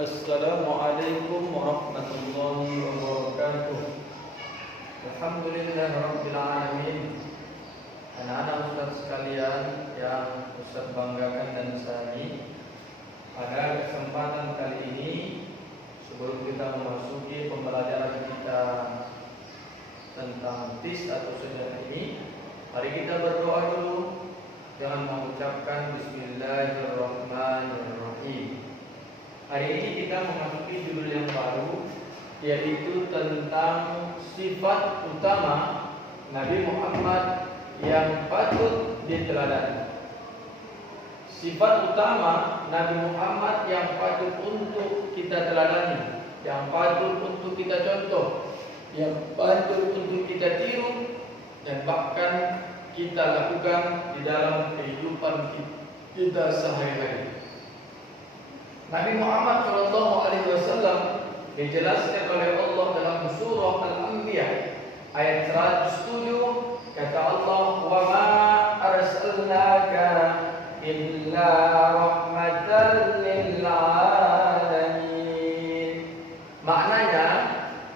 Assalamualaikum warahmatullahi wabarakatuh. Alhamdulillahirabbil alamin. Anak-anak Ustaz sekalian yang Ustaz banggakan dan sayangi, pada kesempatan kali ini sebelum kita memasuki pembelajaran kita tentang TIS atau sejarah ini, mari kita berdoa dulu dengan mengucapkan Bismillahirrahmanirrahim. Hari ini kita memasuki judul yang baru, yaitu tentang sifat utama Nabi Muhammad yang patut diteladani. Sifat utama Nabi Muhammad yang patut untuk kita teladani, yang patut untuk kita contoh, yang patut untuk kita tiru, dan bahkan kita lakukan di dalam kehidupan kita sehari-hari. Nabi Muhammad SAW dijelaskan oleh Allah dalam surah Al-Anbiya ayat 107, kata Allah, "Wa ma arsalnaka illa rahmatan lil alamin." Maknanya,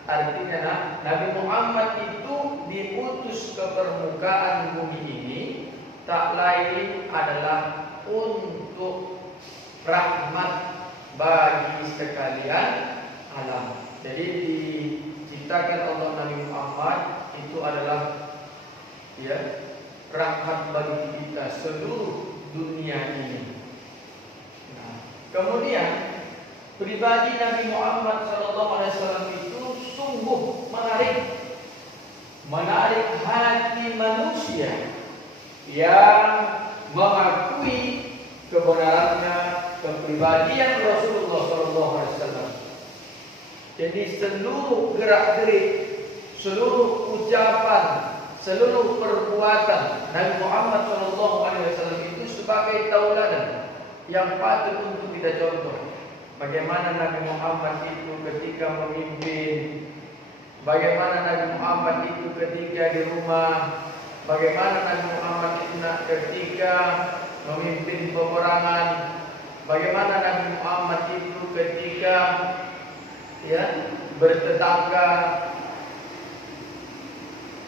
artinya Nabi Muhammad itu diutus ke permukaan bumi ini tak lain adalah untuk rahmat bagi sekalian alam. Jadi diciptakan Allah Nabi Muhammad itu adalah rahmat bagi kita seluruh dunia ini. Nah, kemudian pribadi Nabi Muhammad SAW itu sungguh menarik hati manusia yang mengakui kebenarannya kepribadian Rasulullah SAW. Jadi seluruh gerak-gerik, seluruh ucapan, seluruh perbuatan Nabi Muhammad SAW itu sebagai tauladan yang patut untuk kita contoh. Bagaimana Nabi Muhammad itu ketika memimpin, bagaimana Nabi Muhammad itu ketika di rumah, bagaimana Nabi Muhammad itu ketika memimpin peperangan, bagaimana Nabi Muhammad itu ketika bertetangga,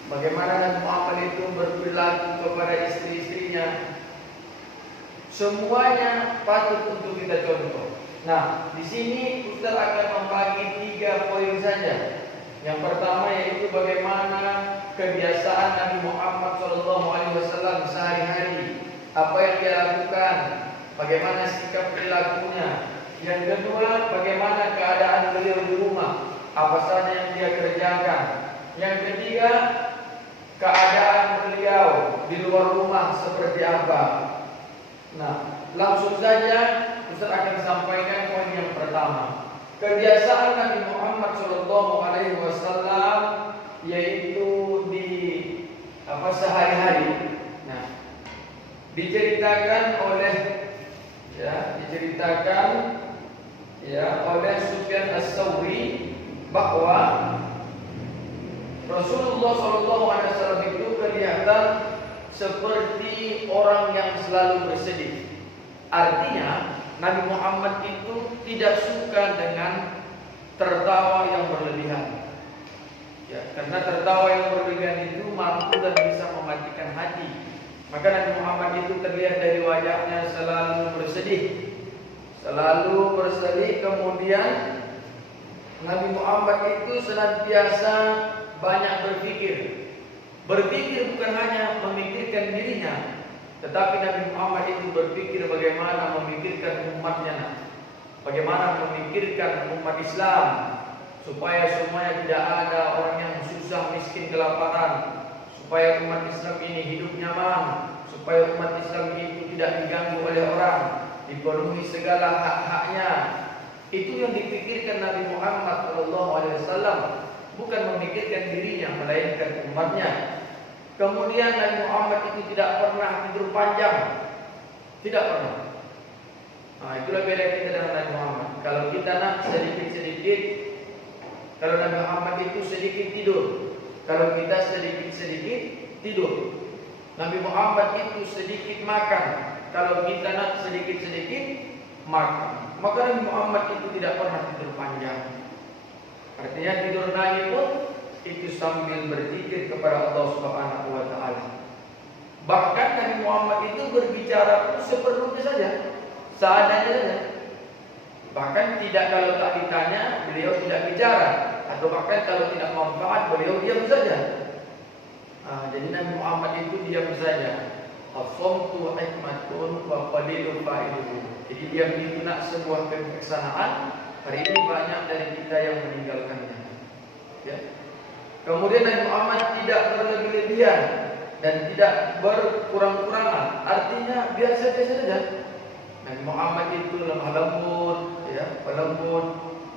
bagaimana Nabi Muhammad itu berperilaku kepada istri-istrinya. Semuanya patut untuk kita contoh. Nah, di sini Ustaz akan membagi 3 poin saja. Yang pertama yaitu bagaimana kebiasaan Nabi Muhammad SAW sehari-hari, apa yang dia lakukan, bagaimana sikap perilakunya. Yang kedua, bagaimana keadaan beliau di rumah, apa saja yang dia kerjakan. Yang ketiga, keadaan beliau di luar rumah seperti apa. Nah, langsung saja Ustaz akan sampaikan poin yang pertama. Kebiasaan Nabi Muhammad SAW yaitu di sehari-hari. Nah, diceritakan oleh oleh Sufyan Ats-Tsauri bahwa Rasulullah SAW itu kelihatan seperti orang yang selalu bersedih. Artinya Nabi Muhammad itu tidak suka dengan tertawa yang berlebihan. Karena tertawa yang berlebihan itu mampu dan bisa mematikan hati. Maka Nabi Muhammad itu terlihat dari wajahnya selalu bersedih. Kemudian Nabi Muhammad itu senantiasa banyak berpikir. Berpikir bukan hanya memikirkan dirinya, tetapi Nabi Muhammad itu berpikir bagaimana memikirkan umatnya, bagaimana memikirkan umat Islam, supaya semuanya tidak ada orang yang susah, miskin, kelaparan, supaya umat Islam ini hidup nyaman, supaya umat Islam itu tidak diganggu oleh orang, dipenuhi segala hak-haknya. Itu yang dipikirkan Nabi Muhammad SAW, bukan memikirkan dirinya melainkan umatnya. Kemudian Nabi Muhammad itu tidak pernah tidur panjang, tidak pernah. Nah, itulah beda kita dengan Nabi Muhammad. Kalau kita sedikit-sedikit, kalau Nabi Muhammad itu sedikit tidur, kalau kita sedikit-sedikit tidur. Nabi Muhammad itu sedikit makan, kalau kita sedikit-sedikit makan. Maka Nabi Muhammad itu tidak pernah tidur panjang. Artinya tidur Nabi pun itu sambil berzikir kepada Allah Subhanahu wa taala. Bahkan Nabi Muhammad itu berbicara pun seperlunya saja, seadanya saja. Bahkan tidak, kalau tak ditanya beliau tidak bicara, atau bahkan kalau tidak manfaat beliau diam saja. Jadi Nabi Muhammad itu diam saja. As-samtu hikmatun wa qalilun fa'iluhu. Jadi diam itu nak sebuah kebijaksanaan. Hari ini banyak dari kita yang meninggalkannya. Ya. Kemudian Nabi Muhammad tidak berlebih-lebihan dan tidak berkurang-kurangan. Artinya biasa-biasa saja. Nabi Muhammad itu lemah lembut, ya, pelembut,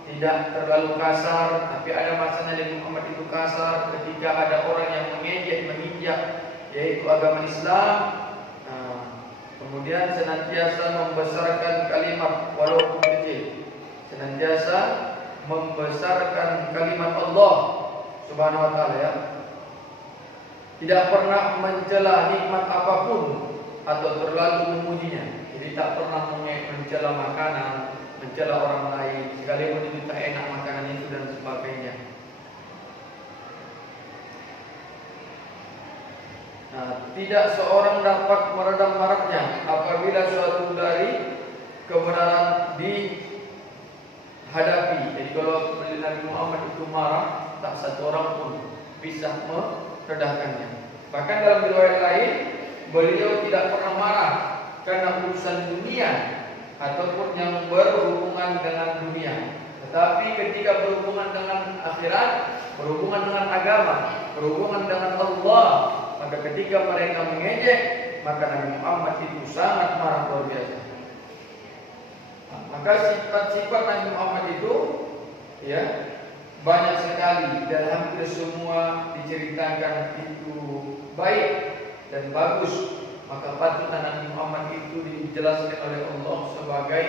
tidak terlalu kasar. Tapi ada masanya Nabi Muhammad itu kasar ketika ada orang yang mengejek, menginjak, yaitu agama Islam. Kemudian senantiasa membesarkan kalimat walaupun kecil, senantiasa membesarkan kalimat Allah Subhanahu wa taala, ya. Tidak pernah mencela nikmat apapun atau terlalu memujinya. Jadi tak pernah mencela makanan, mencela orang lain, sekalipun itu tak enak makanan itu dan sebagainya. Tidak seorang dapat meredam marahnya apabila suatu dari kebenaran dihadapi. Jadi kalau Nabi Muhammad itu marah, tak satu orang pun bisa meredahkannya. Bahkan dalam riwayat lain, beliau tidak pernah marah karena urusan dunia ataupun yang berhubungan dengan dunia. Tetapi ketika berhubungan dengan akhirat, berhubungan dengan agama, berhubungan dengan Allah, maka ketika mereka mengejek, maka Nabi Muhammad itu sangat marah luar biasa. Maka sifat-sifat Nabi Muhammad itu, ya, banyak sekali dan hampir semua diceritakan itu baik dan bagus. Maka patut Nabi Muhammad itu dijelaskan oleh Allah sebagai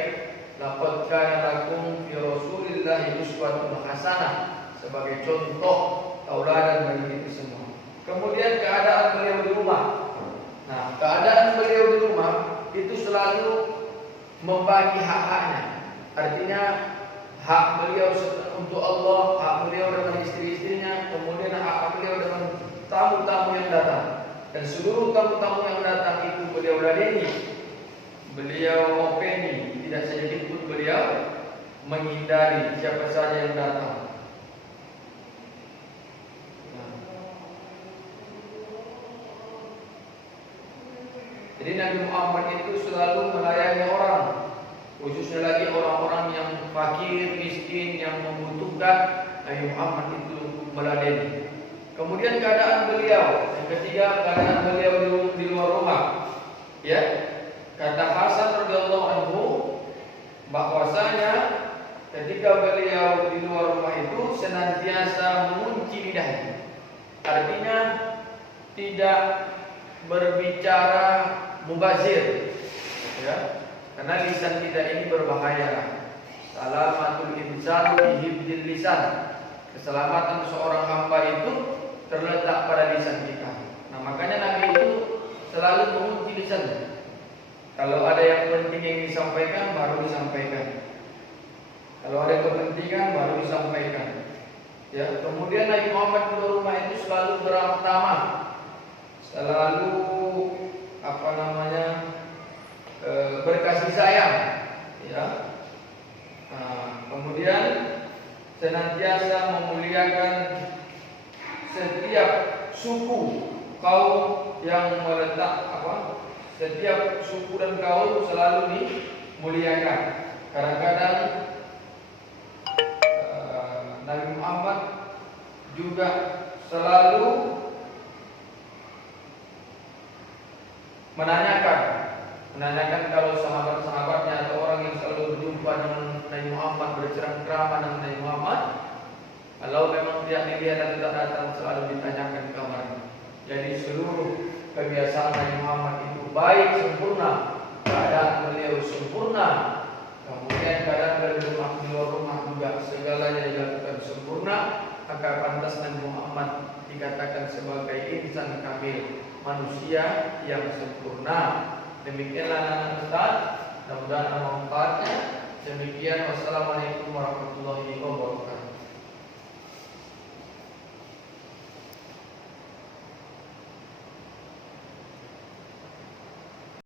laqad kana lakum fi Rasulillahi uswatun hasanah, sebagai contoh tauladan bagi kita semua. Kemudian keadaan beliau di rumah. Nah, keadaan beliau di rumah itu selalu membagi hak-haknya. Artinya hak beliau untuk Allah, hak beliau dengan istri-istrinya, kemudian hak beliau dengan tamu-tamu yang datang. Dan seluruh tamu-tamu yang datang itu beliau ladeni, beliau openi, tidak sedikit pun beliau menghindari siapa saja yang datang. Jadi Nabi Muhammad itu selalu melayani orang, khususnya lagi orang-orang yang fakir, miskin, yang membutuhkan. Nabi Muhammad itu meladeni. Kemudian keadaan beliau, yang ketiga keadaan beliau di luar rumah. Ya, kata Hasan radhiyallahu anhu bahwasanya ketika beliau di luar rumah itu senantiasa mengunci lidahnya. Artinya tidak berbicara mubazir, ya, karena lisan kita ini berbahaya. Salamatul insan bihibdil lisan. Keselamatan seorang hamba itu terletak pada lisan kita. Nah, makanya Nabi itu selalu mengunci lisannya. Kalau ada yang penting yang disampaikan, baru disampaikan. Kalau ada kepentingan, baru disampaikan. Ya, kemudian Nabi Muhammad di rumah itu selalu beramah tamah, selalu berkasih sayang, ya. Kemudian senantiasa memuliakan setiap suku kaum yang meletak setiap suku dan kaum selalu dimuliakan. Kadang-kadang Nabi Muhammad juga selalu menanyakan kalau sahabat-sahabatnya atau orang yang selalu berjumpa dengan Nabi Muhammad, bercengkrama dengan Nabi Muhammad, kalau memang tidak dilihat dan tidak datang, selalu ditanyakan kabarnya. Jadi seluruh kebiasaan Nabi Muhammad itu baik, sempurna, keadaan beliau sempurna, kemudian keadaan dari rumah di luar rumah juga segalanya dilakukan sempurna. Maka pantas Nabi Muhammad dikatakan sebagai insan kamil, manusia yang sempurna. Demikianlah anak-anak, Mudah-mudahan ada manfaatnya. Demikian, wassalamualaikum warahmatullahi wabarakatuh.